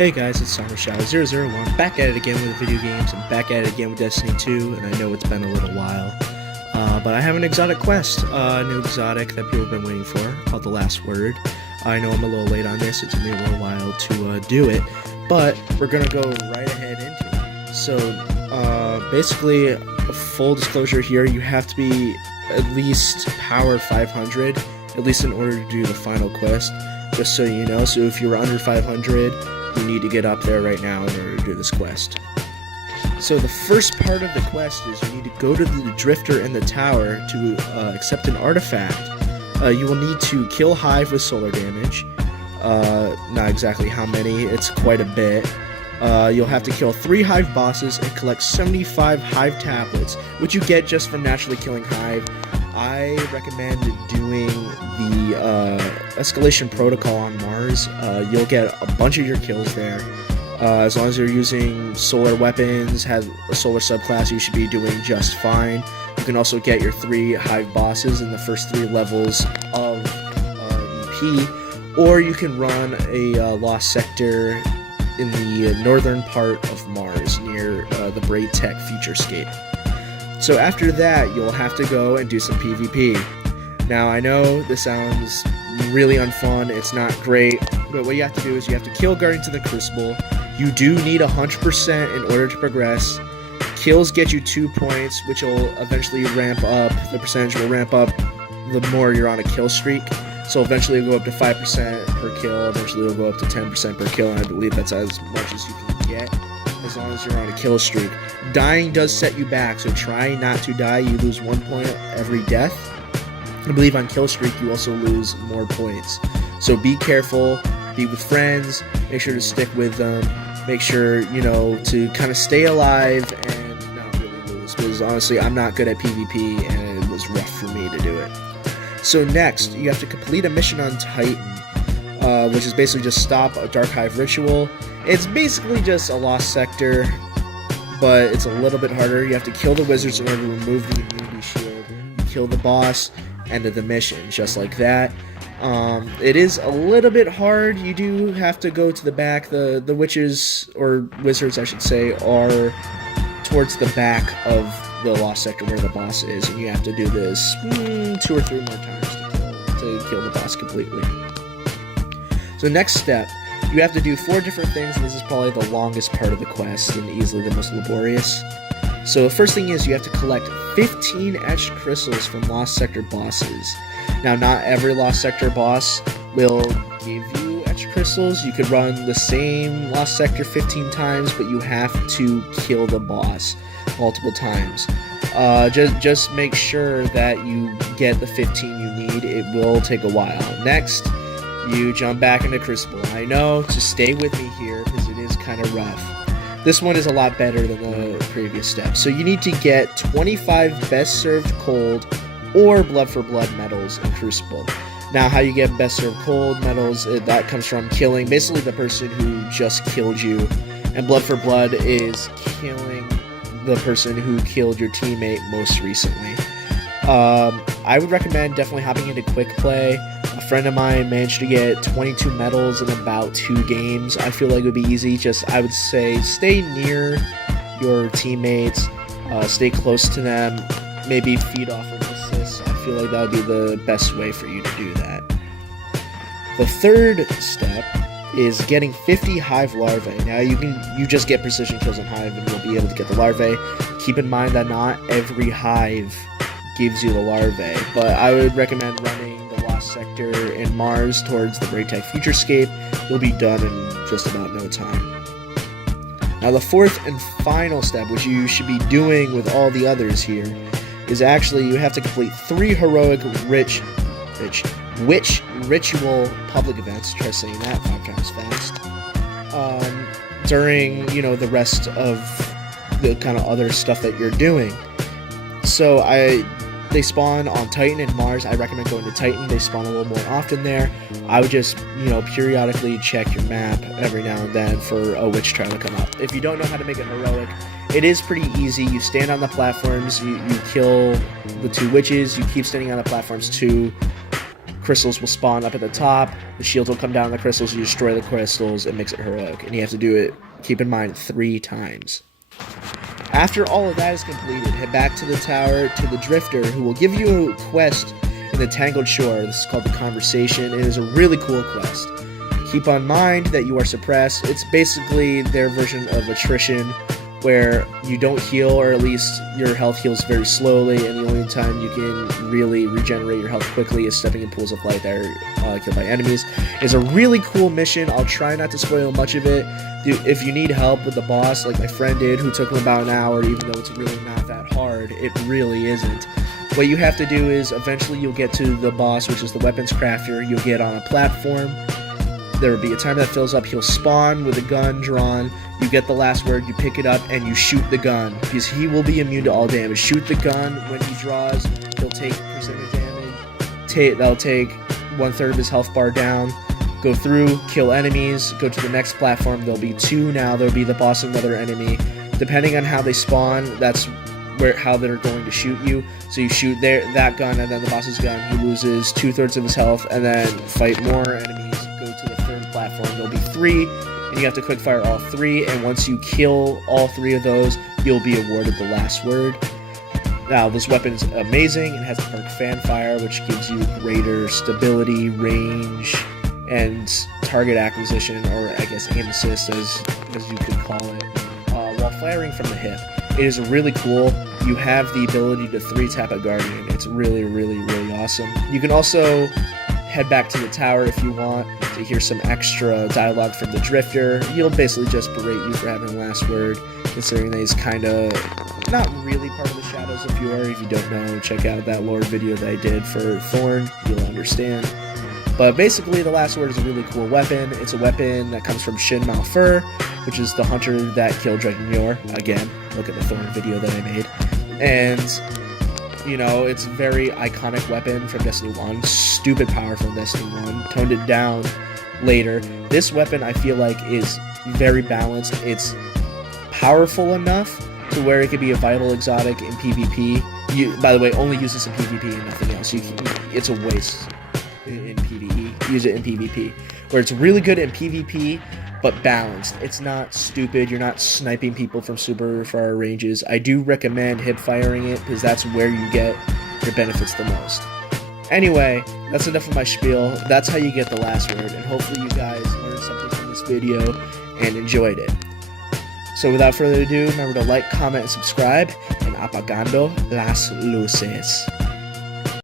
Hey guys, it's SummerShower001, back at it again with video games, and back at it again with Destiny 2, and I know it's been a little while, but I have an exotic quest, a new exotic that people have been waiting for, called The Last Word. I know I'm a little late on this, it took me a little while to do it, but we're gonna go right ahead into it. So, basically, a full disclosure here, you have to be at least power 500, at least in order to do the final quest, just so you know. So if you're under 500, you need to get up there right now in order to do this quest. So the first part of the quest is you need to go to the Drifter in the tower to accept an artifact. You will need to kill Hive with solar damage. Not exactly how many, it's quite a bit. You'll have to kill 3 Hive bosses and collect 75 Hive tablets, which you get just from naturally killing Hive. I recommend doing the Escalation Protocol on Mars. You'll get a bunch of your kills there. As long as you're using solar weapons, have a solar subclass, you should be doing just fine. You can also get your 3 Hive bosses in the first 3 levels of EP, or you can run a Lost Sector in the northern part of Mars near the Braid Tech Futurescape. So after that, you'll have to go and do some PvP. Now, I know this sounds really unfun, it's not great, but what you have to do is you have to kill Guardians of the Crucible. You do need 100% in order to progress. Kills get you 2 points, which will eventually ramp up. The percentage will ramp up the more you're on a kill streak. So eventually it'll go up to 5% per kill, eventually it'll go up to 10% per kill, and I believe that's as much as you can get, as long as you're on a kill streak. Dying does set you back, so try not to die. You lose 1 point every death. I believe on kill streak you also lose more points. So be careful, be with friends, make sure to stick with them, make sure, to kind of stay alive and not really lose, because honestly I'm not good at PvP and it was rough for me to do it. So next, you have to complete a mission on Titan, which is basically just stop a Dark Hive ritual. It's basically just a Lost Sector, but it's a little bit harder. You have to kill the wizards in order to remove the immunity shield. You kill the boss, end of the mission, just like that. It is a little bit hard. You do have to go to the back. The witches, or wizards I should say, are towards the back of the Lost Sector where the boss is, and you have to do this 2 or 3 more times to kill the boss completely. So next step, you have to do 4 different things, and this is probably the longest part of the quest and easily the most laborious. So the first thing is you have to collect 15 etched crystals from Lost Sector bosses. Now, not every Lost Sector boss will give you etched crystals. You could run the same Lost Sector 15 times, but you have to kill the boss multiple times. Just make sure that you get the 15 you need. It will take a while. Next, you jump back into Crucible. I know, just stay with me here because it is kind of rough. This one is a lot better than the previous step. So you need to get 25 Best Served Cold or Blood for Blood medals in Crucible. Now, how you get Best Served Cold medals, that comes from killing basically the person who just killed you, and Blood for Blood is killing the person who killed your teammate most recently. I would recommend definitely hopping into Quick Play. A friend of mine managed to get 22 medals in about 2 games. I feel like it would be easy. I would say, stay near your teammates, stay close to them, maybe feed off of assists. I feel like that would be the best way for you to do that. The third step is getting 50 Hive larvae. Now you just get precision kills on Hive and you'll be able to get the larvae. Keep in mind that not every Hive gives you the larvae, but I would recommend running the Lost Sector in Mars towards the Braid Tech Futurescape. You'll be done in just about no time. Now the fourth and final step, which you should be doing with all the others here, is actually you have to complete 3 heroic witch ritual public events, try saying that 5 times fast, during, the rest of the kind of other stuff that you're doing. So they spawn on Titan and Mars. I recommend going to Titan. They spawn a little more often there. I would just, periodically check your map every now and then for a witch trial to come up. If you don't know how to make it heroic, it is pretty easy. You stand on the platforms, you kill the 2 witches, you keep standing on the platforms to crystals will spawn up at the top, the shield will come down on the crystals, you destroy the crystals, it makes it heroic. And you have to do it, keep in mind, 3 times. After all of that is completed, head back to the tower to the Drifter, who will give you a quest in the Tangled Shore. This is called The Conversation. It is a really cool quest. Keep in mind that you are suppressed. It's basically their version of attrition, where you don't heal, or at least your health heals very slowly, and the only time you can really regenerate your health quickly is stepping in pools of light that are killed by enemies. It's a really cool mission. I'll try not to spoil much of it. If you need help with the boss, like my friend did, who took him about an hour, even though it's really not that hard, it really isn't. What you have to do is, eventually you'll get to the boss, which is the weapons crafter. You'll get on a platform. There will be a timer that fills up. He'll spawn with a gun drawn. You get the last word, you pick it up, and you shoot the gun, because he will be immune to all damage. Shoot the gun. When he draws, he'll take percentage damage. That'll take 1/3 of his health bar down. Go through, kill enemies, go to the next platform. There'll be 2 now. There'll be the boss and another enemy. Depending on how they spawn, that's how they're going to shoot you. So you shoot that gun and then the boss's gun. He loses 2/3 of his health, and then fight more enemies. Go to the 3rd platform. There'll be 3, and you have to quick fire all 3. And once you kill all 3 of those, you'll be awarded the last word. Now, this weapon is amazing. It has the perk Fanfire, which gives you greater stability, range, and target acquisition, or I guess aim assist, as you could call it, while firing from the hip. It is really cool. You have the ability to 3-tap a Guardian. It's really, really, really awesome. You can also head back to the tower if you want to hear some extra dialogue from the Drifter. He'll basically just berate you for having the last word, considering that he's kind of not really part of the Shadows of Yore. If you don't know, check out that lore video that I did for Thorn. You'll understand. But basically, the last word is a really cool weapon. It's a weapon that comes from Shin Malphur, which is the hunter that killed Dredgen Yor. Again, look at the Thorn video that I made. And, you know, it's a very iconic weapon from Destiny 1. Stupid powerful in Destiny 1. Toned it down later. This weapon, I feel like, is very balanced. It's powerful enough to where it could be a vital exotic in PvP. By the way, only use this in PvP and nothing else. It's a waste in PvE. Use it in PvP, where it's really good in PvP, but balanced. It's not stupid. You're not sniping people from super far ranges. I do recommend hip firing it, because that's where you get your benefits the most. Anyway, that's enough of my spiel. That's how you get the last word, and hopefully you guys learned something from this video and enjoyed it. So without further ado, remember to like, comment, and subscribe, and apagando las luces.